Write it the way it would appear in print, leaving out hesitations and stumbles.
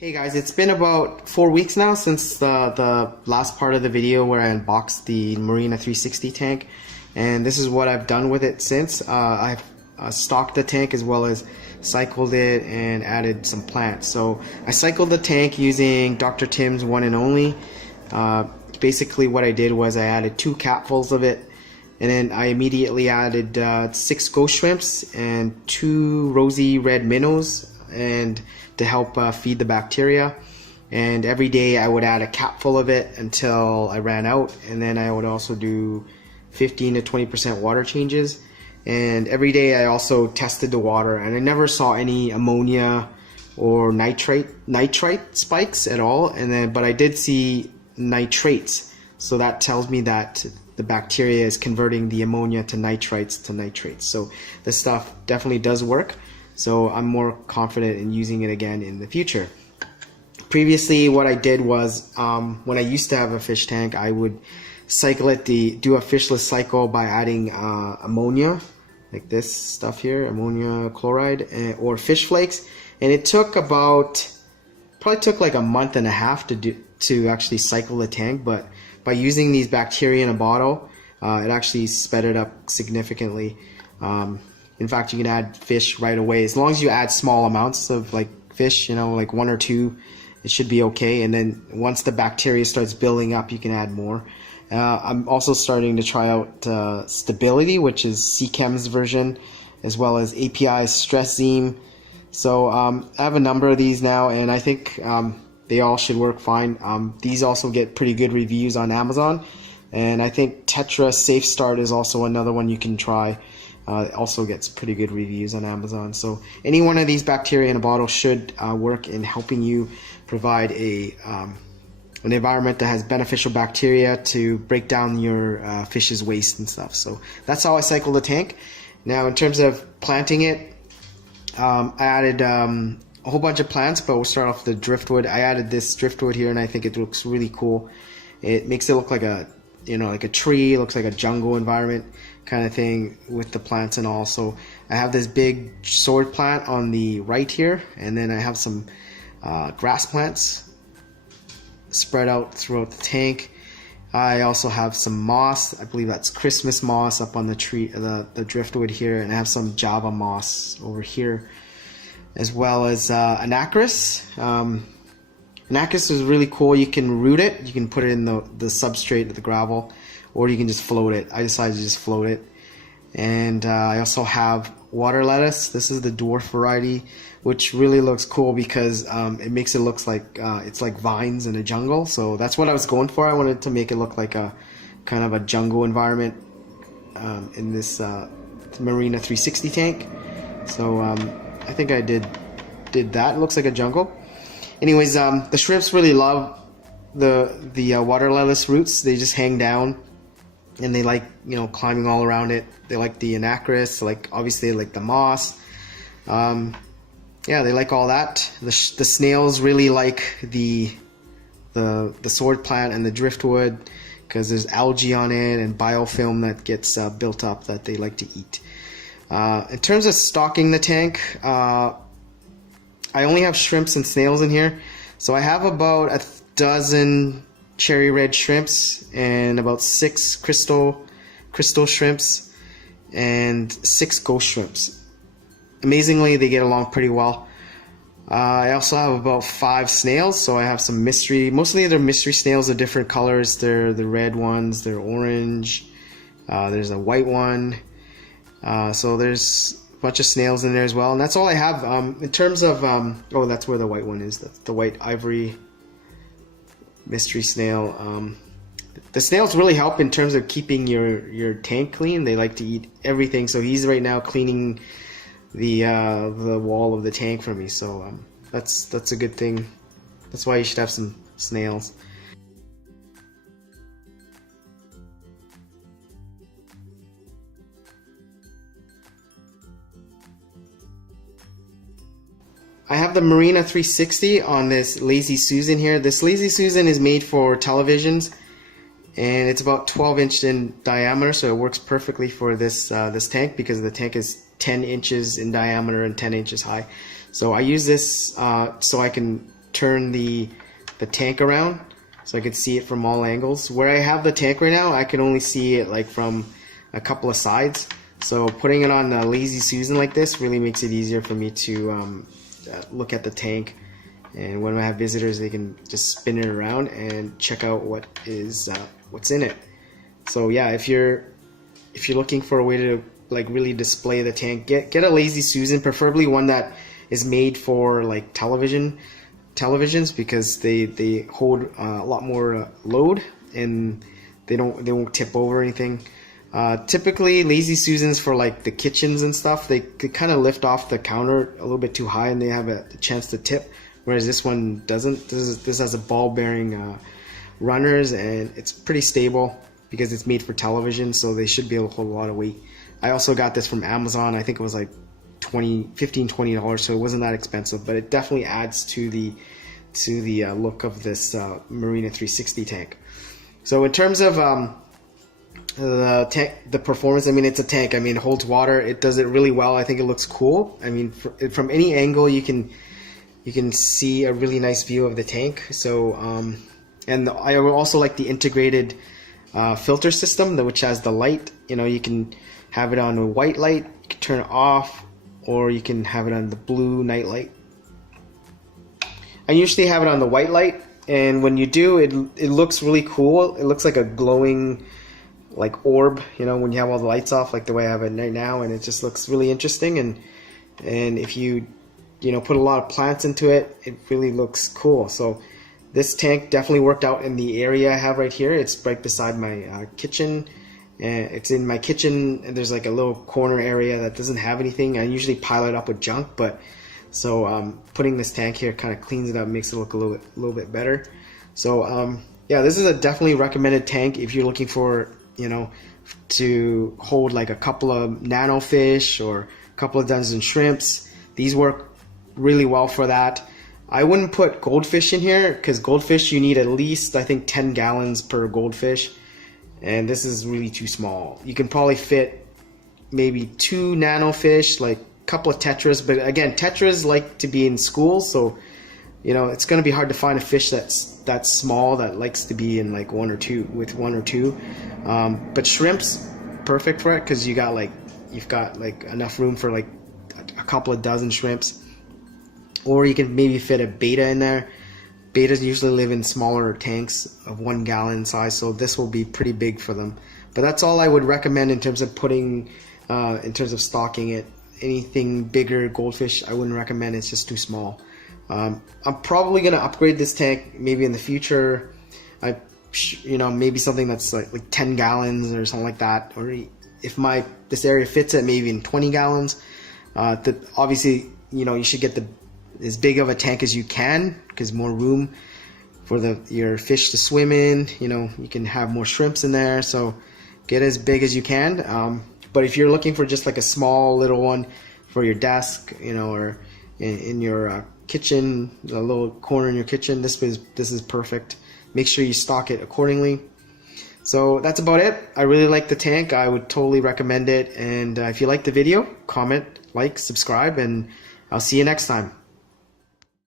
Hey guys, it's been about 4 weeks now since the last part of the video where I unboxed the Marina 360 tank, and this is what I've done with it since. I've stocked the tank as well as cycled it and added some plants. So I cycled the tank using Dr. Tim's One and Only. Basically what I did was I added 2 capfuls of it, and then I immediately added 6 ghost shrimps and 2 rosy red minnows and to help feed the bacteria. And every day I would add a capful of it until I ran out, and then I would also do 15 to 20% water changes. And every day I also tested the water, and I never saw any ammonia or nitrite spikes at all. And then but I did see nitrates, so that tells me that the bacteria is converting the ammonia to nitrates. So this stuff definitely does work. So I'm more confident in using it again in the future. Previously, what I did was when I used to have a fish tank, I would cycle it, do a fishless cycle by adding ammonia, like this stuff here, ammonia chloride, or fish flakes, and it took probably took like a month and a half to actually cycle the tank. But by using these bacteria in a bottle, it actually sped it up significantly. In fact, you can add fish right away as long as you add small amounts of like fish, like 1 or 2, it should be okay. And then once the bacteria starts building up, you can add more. I'm also starting to try out Stability, which is Seachem's version, as well as API's Stress Zeme. So I have a number of these now, and I think they all should work fine. These also get pretty good reviews on Amazon, and I think Tetra Safe Start is also another one you can try. It also gets pretty good reviews on Amazon. So any one of these bacteria in a bottle should work in helping you provide an environment that has beneficial bacteria to break down your fish's waste and stuff. So that's how I cycle the tank. Now in terms of planting it, I added a whole bunch of plants, but we'll start off with the driftwood. I added this driftwood here, and I think it looks really cool. It makes it look like like a tree, looks like a jungle environment kind of thing with the plants and all. So I have this big sword plant on the right here, and then I have some grass plants spread out throughout the tank. I also have some moss. I believe that's Christmas moss up on the tree, the driftwood here, and I have some Java moss over here, as well as anacris. Anacris is really cool. You can root it, you can put it in the substrate of the gravel, or you can just float it. I decided to just float it. And I also have water lettuce. This is the dwarf variety, which really looks cool because it makes it look like it's like vines in a jungle. So that's what I was going for. I wanted to make it look like a kind of a jungle environment in this Marina 360 tank. So I think I did that. It looks like a jungle. Anyways, the shrimps really love the water lettuce roots. They just hang down, and they like climbing all around it. They like the anacris, obviously they like the moss. Yeah, they like all that. The snails really like the sword plant and the driftwood because there's algae on it and biofilm that gets built up that they like to eat. In terms of stocking the tank, I only have shrimps and snails in here, so I have about a dozen cherry red shrimps and about 6 crystal shrimps and 6 ghost shrimps. Amazingly, they get along pretty well. I also have about 5 snails, so I have some mystery. Mostly they're mystery snails of different colors. They're the red ones, they're orange. There's a white one. So there's bunch of snails in there as well, and that's all I have. In terms of oh, that's where the white one is, the white ivory mystery snail. The snails really help in terms of keeping your tank clean. They like to eat everything, so he's right now cleaning the wall of the tank for me, so that's a good thing. That's why you should have some snails. I have the Marina 360 on this Lazy Susan here. This Lazy Susan is made for televisions, and it's about 12 inches in diameter, so it works perfectly for this tank because the tank is 10 inches in diameter and 10 inches high. So I use this so I can turn the tank around so I could see it from all angles. Where I have the tank right now, I can only see it like from a couple of sides. So putting it on a Lazy Susan like this really makes it easier for me to look at the tank. And when I have visitors, they can just spin it around and check out what's in it. So yeah, if you're looking for a way to like really display the tank, get a Lazy Susan, preferably one that is made for like televisions, because they hold a lot more load and they won't tip over or anything. Typically Lazy Susans for like the kitchens and stuff, they kind of lift off the counter a little bit too high and they have a chance to tip, whereas this one doesn't. This has a ball bearing runners, and it's pretty stable because it's made for television, so they should be able to hold a lot of weight. I also got this from Amazon. I think it was like $15-20, so it wasn't that expensive, but it definitely adds to the look of this Marina 360 tank. So in terms of the performance, I mean, it's a tank. I mean, it holds water. It does it really well. I think it looks cool. I mean, from any angle you can see a really nice view of the tank. So and I also like the integrated filter system, which has the light. You know, you can have it on a white light, you can turn it off, or you can have it on the blue night light. I usually have it on the white light, and when you do, it looks really cool. It looks like a glowing like orb, you know, when you have all the lights off, like the way I have it right now, and it just looks really interesting. And if you put a lot of plants into it, it really looks cool. So this tank definitely worked out in the area I have right here. It's right beside my kitchen. It's in my kitchen, and there's like a little corner area that doesn't have anything. I usually pile it up with junk, but so putting this tank here kind of cleans it up, makes it look a little bit better. So yeah, this is a definitely recommended tank if you're looking for, to hold like a couple of nano fish or a couple of dozen shrimps. These work really well for that. I wouldn't put goldfish in here, because goldfish, you need at least, I think, 10 gallons per goldfish, and this is really too small. You can probably fit maybe 2 nano fish, like a couple of tetras, but again, tetras like to be in schools, so it's going to be hard to find a fish that's small that likes to be in like one or two. But shrimps, perfect for it, because you've got like enough room for like a couple of dozen shrimps. Or you can maybe fit a betta in there. Bettas usually live in smaller tanks of 1 gallon size, so this will be pretty big for them. But that's all I would recommend in terms of putting, in terms of stocking it. Anything bigger, goldfish, I wouldn't recommend. It's just too small. I'm probably gonna upgrade this tank maybe in the future. Maybe something that's like 10 gallons or something like that. Or if this area fits it, maybe in 20 gallons. Obviously, you should get as big of a tank as you can, because more room for your fish to swim in. You can have more shrimps in there, so get as big as you can. But if you're looking for just like a small little one for your desk, or in your kitchen, a little corner in your kitchen, this is perfect. Make sure you stock it accordingly. So that's about it. I really like the tank. I would totally recommend it. And if you like the video, comment, like, subscribe, and I'll see you next time.